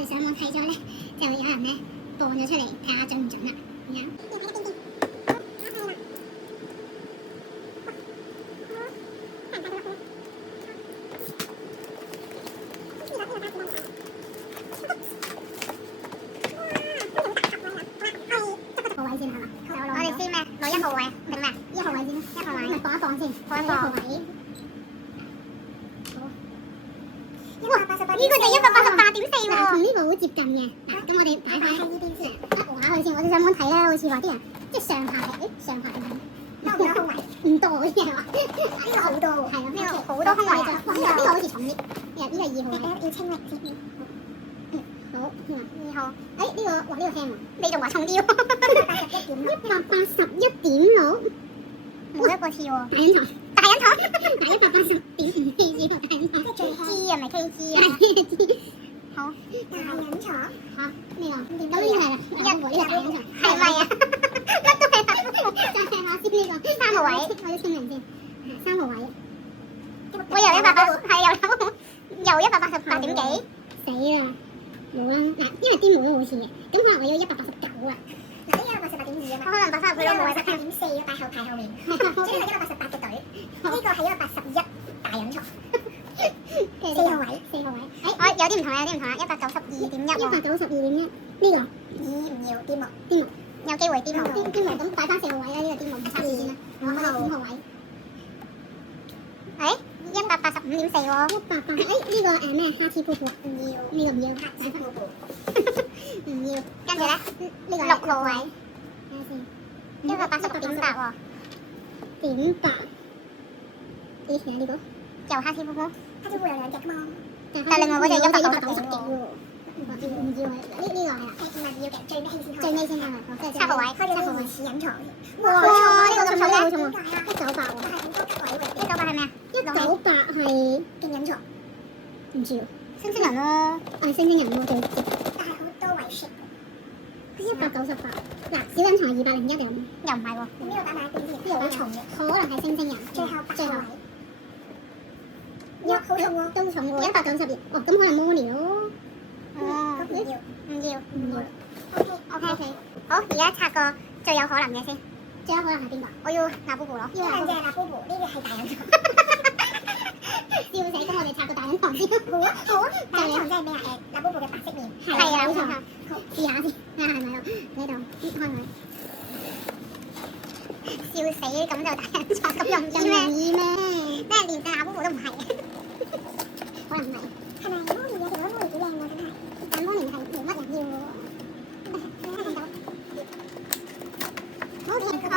哋上網睇咗咧，就有人咧播咗出嚟睇下準唔準啦。咁樣。個位先係嘛？我哋先咩？攞1號位定咩？1號位先，1號位。咪放一放先，放一放。1號位。哇！呢個就188.4喎，同呢個好接近嘅。咁我哋擺喺呢邊先，畫下佢先。我哋上網睇咧，好似話啲人即係上下係，上下定係多唔多空位？唔多好似係嘛？呢個好多喎，係啊，呢個好多空位就。呢個好似重啲，呢個2號位。要清力先。好，2號。呢個哇呢個輕喎，你仲話重啲喎？181.6。冇一個次喎。大人堂。打180.5 kg 大人堂。即係最G啊，咪 kg 啊。好。大人床。嚇咩啊？咁呢個係啦，呢個大人床。係咪啊？乜都係啦。再睇下先呢個3號位，我要清明先。3號位。我由180，係由188點幾？死啦！冇啦，嗱，因為啲帽都好似嘅，咁可能我要189啊。嗱，呢個188.2啊嘛。可能8翻入去咯，冇位188.4啊，大後排後面。即係188嘅隊，呢個係181大人床。4號位。我有啲唔同啦，192.1。192.1，呢個唔要啲帽，有機會啲帽，咁擺翻4號位啦，呢個啲帽唔測試先啦。5號位。185.4喎。188，呢個咩？哈黐噗噗。唔要。呢個唔要。哈黐噗噗。唔要。跟住咧，呢個6號位。睇下先。186.8喎。點8？幾錢啊？呢個？又哈黐噗噗。哈黐噗有2隻㗎嘛？但另外嗰隻190幾喎。唔要啊！呢個係啦。唔係要嘅，最尾先係。7號位。7號位似隱藏。哇！呢個咁重嘅，好重喎。198喎。198係咩啊？198係勁隱藏。唔知喎。星星人咯。星星人喎最接。但係好多位 shape。198。嗱，小隱藏係201定係咩？又唔係喎。呢個打埋一邊先。呢個好重嘅。可能係星星人。最後位。好重喎，都重喎。192。哦，咁可能 Moni 咯。哦，唔要。OK。好，而家拆個最有可能嘅先。最有可能係邊個？我要拿布布咯。呢兩隻拿布布，呢個係大人床。笑死！咁我哋拆個大人床先。好啊。大人床即係咩啊？拿布布嘅白色面。係啊，冇錯。好，試下先。係咪啊？呢度開咪。笑死！咁就大人床咁容易咩？咩連拿布布都唔係。可能唔係。係咪 Moni 嘅？條 Moni 幾靚㗎，真係。但 Moni 係冇乜人要喎。好，我哋用卡啊！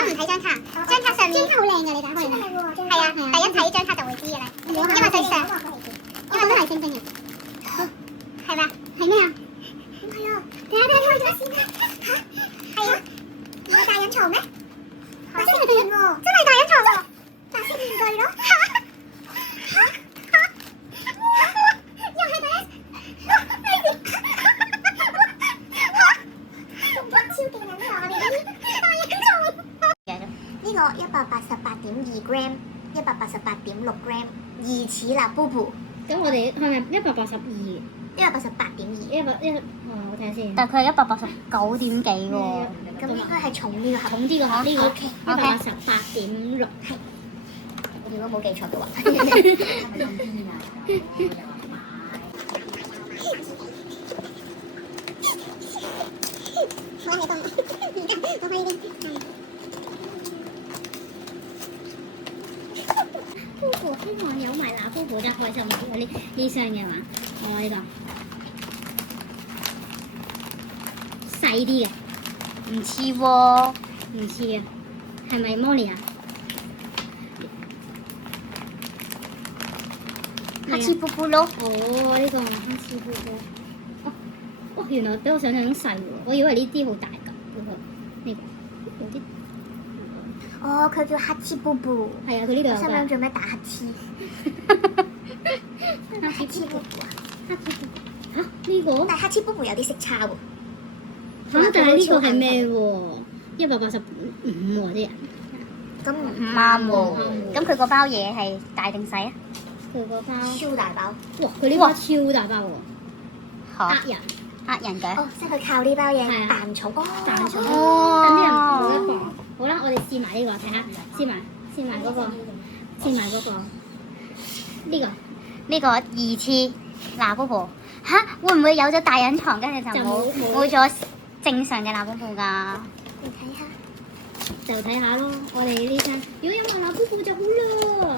唔睇張卡，張卡上面。張卡好靚㗎，你打開嚟。係啊，第一睇張卡就會知㗎啦。因為佢上，因為都係星星人。係咪啊？係咩啊？唔係啊！睇下開咗先啦。嚇！係啊！唔係大人床咩？真係大人喎！真係大人床喎！白色面具咯。188.2 gram， 188.6 gram， 疑似啦 ，Boo。咁我哋係咪182？188.2。我睇下先。但佢係189點幾喎。咁應該係重啲嘅，重啲嘅嗬。呢個 188.6。係。如果冇記錯嘅話。我喺度，我喺呢邊。希望有埋拿夫婦真開心啲，呢箱嘅嘛，我呢個細啲嘅，唔似喎，唔似啊，係咪 Moni 啊？哈黐噗噗咯。哦，呢個係哈黐噗噗。哦，原來比我想象中細喎，我以為呢啲好大㗎，呢個有啲。哦，佢叫哈黐布布。係啊，佢呢度有㗎。心諗做咩打乞嗤？哈黐布布啊！哈黐布布嚇呢個？但係哈黐布布有啲色差喎。嚇！但係呢個係咩喎？185喎啲人。咁唔啱喎。咁佢個包嘢係大定細啊？佢個包超大包。哇！佢呢個超大包喎。呵，人。呃人嘅。哦，即係佢靠呢包嘢係啊彈重，哦，彈重，哦等啲人補一磅。好啦，我哋試埋呢個睇下，試埋嗰個，呢個呢個二次嗱布布嚇，會唔會有咗大隱藏，跟住就就冇冇咗正常嘅嗱布布㗎？你睇下，就睇下咯。我哋呢餐如果有埋嗱布布就好啦。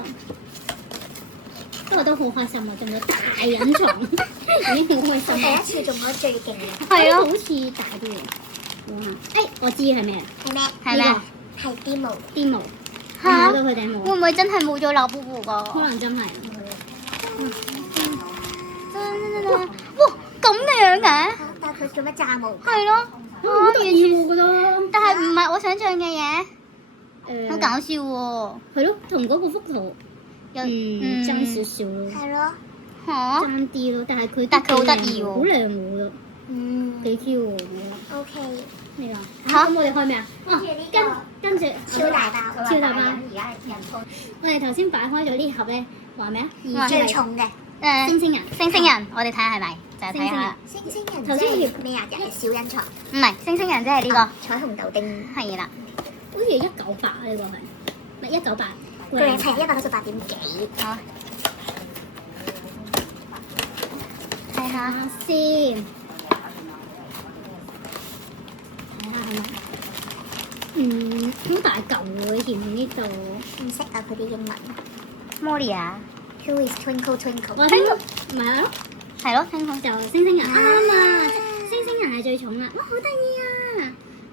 不過都好開心啊，仲有大隱藏，已經好開心啦。第一次中咗最勁嘅係咯，好似大啲嘅。哇！我知係咩？係咩？係咩？係啲毛，啲毛，嚇摸到佢頂毛，會唔會真係冇咗嗱布布㗎？可能真係。哇，咁樣嘅？但係佢做乜炸毛？係咯，好得意喎，覺得。但係唔係我想象嘅嘢，好誒，搞笑喎。係咯，同嗰個幅圖爭少少咯，係咯，嚇，爭啲咯，但係佢好得意喎，好靚喎，幾 Q 喎，我覺得。 ，OK，咩啊？嚇咁我哋開咩啊？哦，跟住超大包，超大包。而家人鋪我哋頭先擺開咗呢盒咧，話咩啊？最重嘅星星人，星星人，我哋睇下係咪？就係睇下，星星人，頭先即係咩啊？就係小隱藏，唔係星星人，即係呢彩虹豆丁，個，係啦。好似198呢個係，唔係198。佢哋係198點幾，好，睇下睇下先，睇下係咪？好大嚿喎，前面呢度。唔識啊佢啲英文。 Moria， Who is Twinkle Twinkle？我聽唔係咯，係咯，聽講就星星人啱啊！星星人係最重啦，哇，好得意啊！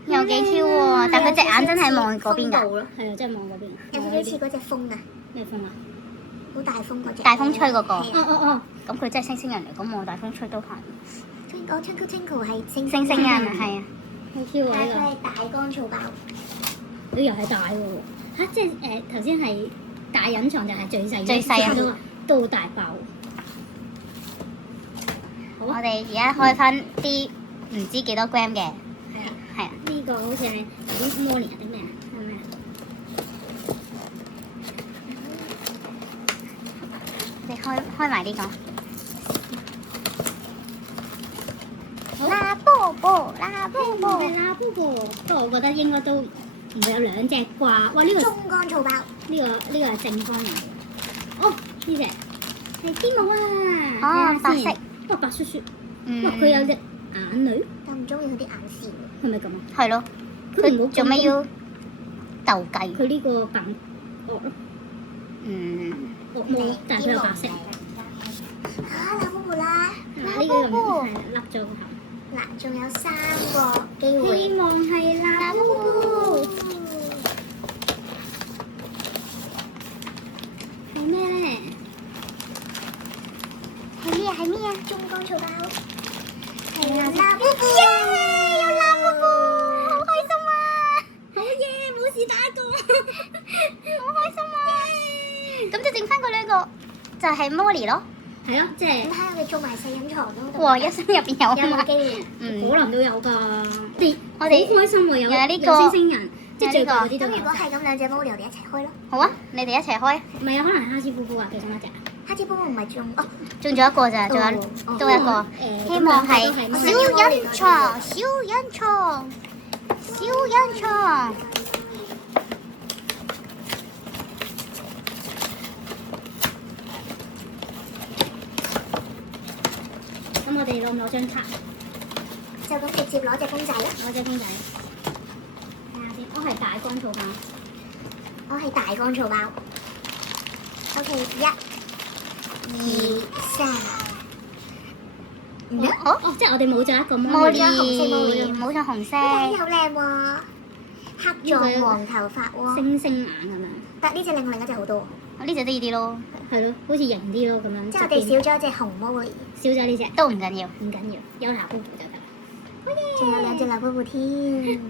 有幾 Q 喎，但佢隻眼真係望嗰邊㗎，係啊，真係望嗰邊。有少少似嗰隻風啊，咩風啊？好大風嗰隻。大風吹嗰個係啊哦，咁佢真係星星人嚟，咁望大風吹都係 Twinkle Twinkle Twinkle 係星星星人，係啊，好 Q 啊但係佢呢係大乾燥包，個，呢又係大喎嚇！即係頭先係大隱藏就係最細嘅，最細啊都好大包。好我啊，哋而家開翻啲唔知幾多 gram 嘅，係啊，係啊，呢個好似係啲 Molly 定咩啊？係咪啊？你開埋呢個。好啦波波，啦波係波，啦，不過我覺得應該都唔會有兩隻啩。哇！呢個中乾燥包，呢個係正方形。哦，呢隻係啲毛啊！哦睇下先白色。哇，白雪雪。嗯哇，佢有隻眼淚，但唔中意佢啲眼線。係咪咁啊？係咯，佢唔好佢做咩要鬥雞？佢呢個白惡咯，嗯，惡毛，但係佢有白色。啊，拉布布啦！呢個咁係甩咗個頭。嗱，仲有3個機會。希望係啦，布布係咩咧？係咩啊？係咩啊？中乾燥包。係啦，拉布布。有啦波波，好開心啊！好嘢，冇事打過。好開心啊！咁就剩翻嗰兩個，就係 Molly 咯。係咯，即係咁睇下佢做埋細隱藏咯。哇！一箱入邊有有冇啊嘛，機會？嗯，可能都有㗎。我哋好開心喎，有有呢個有星星人，即係最大嗰啲都有咁如。果係咁，兩隻毛我哋一齊開咯。好啊，你哋一齊開，唔係啊，可能係哈斯夫夫啊，其中一隻。哈士波波唔係中哦，仲有一個咋，仲有哦多一個，希望係小小隱藏，小隱藏，小隱藏。咁我哋攞唔攞張卡？就咁直接攞隻公仔咯。攞隻公仔。睇下先，我係大乾燥包。我係大乾燥包。OK，1、2、3。哦，即係我哋冇咗一個魔茉力。莉冇咗紅色，呢隻好靚喎，黑狀黃頭髮喎。星星眼咁樣。但呢隻另一隻好多，呢隻得意啲咯，係咯，好似型啲咯咁樣。即係我哋少咗一隻紅毛嚟，少咗呢只，都唔緊要。唔緊要，有拿布布就得啦。仲有兩隻流布布添。